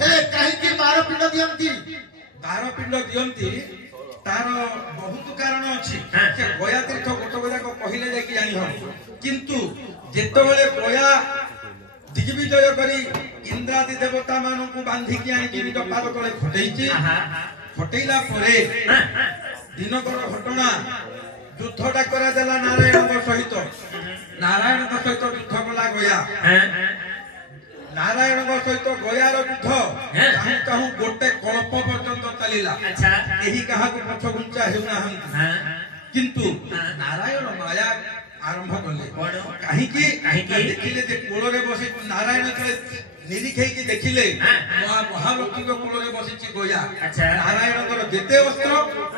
हे कहीं 12 पिंड दियंती 12 पिंड दियंती तार बहुत कारण अच्छी से गया तीर्थ गोटे गोजाक कहले जाकि जानी हम किंतु जेतबेले गया दिग्विजय करी इंद्रादि देवता मानू बांधिकी आनिकी निज पाद तले खटेइछि खटेइला परे दिनकर घटना युद्धटा करा देला नारायण सहित नारायण सहित युद्ध कला गया नारायण सहित गयार युद्ध चाहू चाहू गोटे कल्प पर्यंत चलिला केही काहाकु पछ घुंचा हेउना किंतु नारायण माया आरंभ कले कहीं देखिले जे कोल रे बसी नारायण निरीक्षे की देखिले महालक्ष्मी कूल में बसी गया नारायण जेते अस्त्र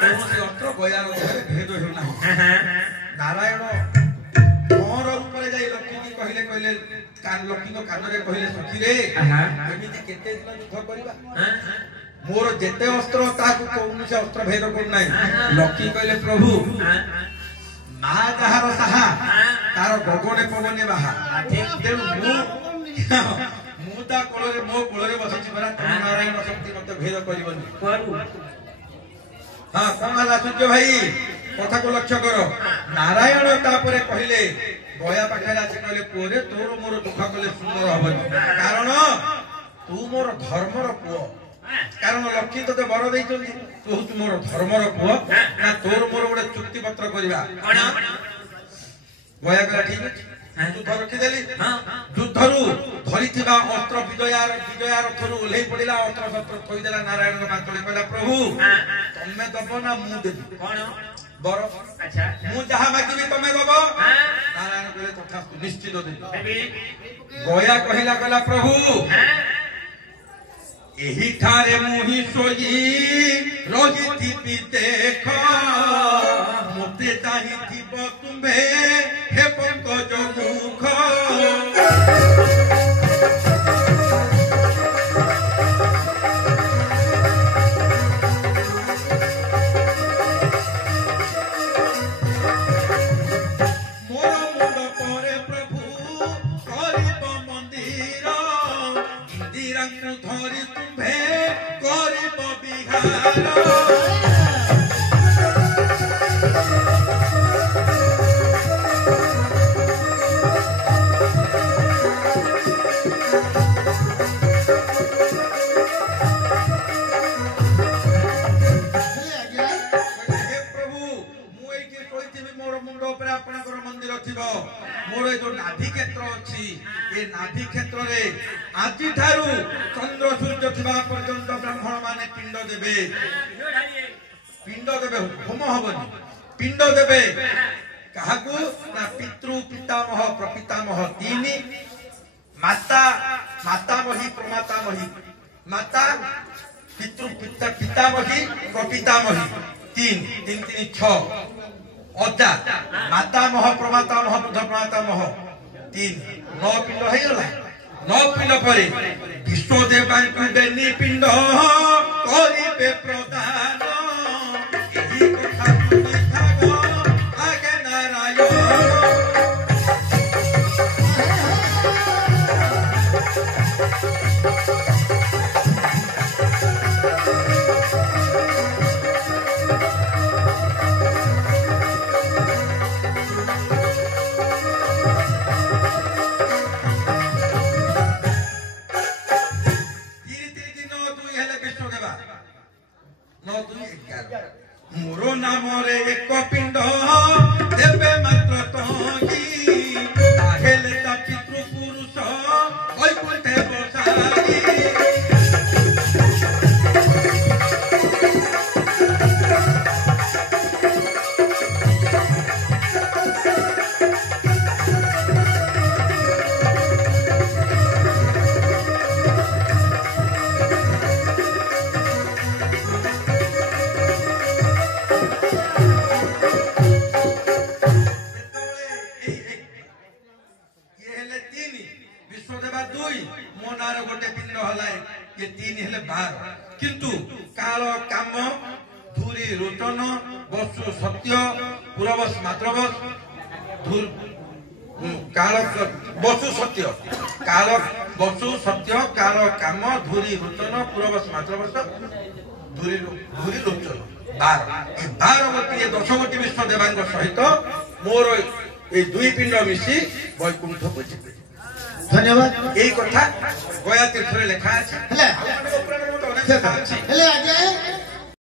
अस्त्र गया भेद होना नारायण मोर ऊपर जाई लक्ष्मी की कहले कहले लक्ष्मी कान रे कहले सखी रे एमिति केते दिन युद्ध करबा मोर जेते अस्त्र ताकू कोन से अस्त्र भेद कर नाही लक्ष्मी कहले प्रभु मा जहार साहा तार गगने पवने बाहा तेणु मुदा कोलरे मो कोलरे बसछि बरा नारायण शक्ति मत भेद करबनी हां कोन हला सूर्य भाई कथा को लक्ष्य करो नारायण तापरे कहले गया पाखरे आसी कहले पुरे तोर मोर दुख कले सुंदर हबनी कारण तू मोर धर्मर पुओ कारण लक्ष्मी तते बर दैछन्ती तू हु मोर धर्मर पुओ ना तोर मोर गोटे चुक्ति पत्र करबा गया कला ठीक अछि युद्ध रखिदेली युद्धरू धरिथिबा अस्त्र विजयार थरु ओल्हे पड़िला अस्त्र शस्त्र थोइदेला नारायण मातले कहला प्रभु तमे दबो ना मु देबी कोन बर अच्छा मु जहा मागिबी तमे दबो नारायण कहले तथास्तु निश्चित देबी गया कहिला कहला प्रभु एही ठारे मुहि सोई रहिथि पि देख मोते चाहिथिबो तुमे हे पंकज मुख मोर मुंड परे प्रभु करिब मंदिर इंदिरा को धरि तुमे करिब बिहार मोर जो नाभि क्षेत्र अच्छी ये नाभि क्षेत्र रे आज ठारू चंद्र सूर्य थिबा पर्यंत ब्राह्मण माने पिंड देबे होम हबनी पिंड देबे काहाकू ना पितृ पितामह प्रपितामह तीन माता मातामही प्रमातामही माता पितृ पितामही प्रपितामही तीन तीन तीन 6 अजा मातामह प्रमातामह बुद्ध प्रमातामह 3 9 पिंड है गला 9 पिंड परे विश्वदेव बेनी पिंड करिबे प्रदान एही कथा सुनि थागो आगे नारायण मोरो नाम रे एक पिंड देवे मात्र तोगी ताहेले ता पितृ पुरुष वैकुंठे बसाई किंतु काल काम धूरी रोचन वस्तु सत्य पुरवस मात्रवस काल बसु सत्य काल बसु सत्य काल काम धूरी रुचन पूर्वश मात्रवर्ष धूरी लोचन 12 गोटी 10 गोटी विश्व देवांग सहित मोर ए दुई पिंड मिसी वैकुंठ को जिबे धन्यवाद यही कथा गया तीर्थ रे लिखा अछि हेले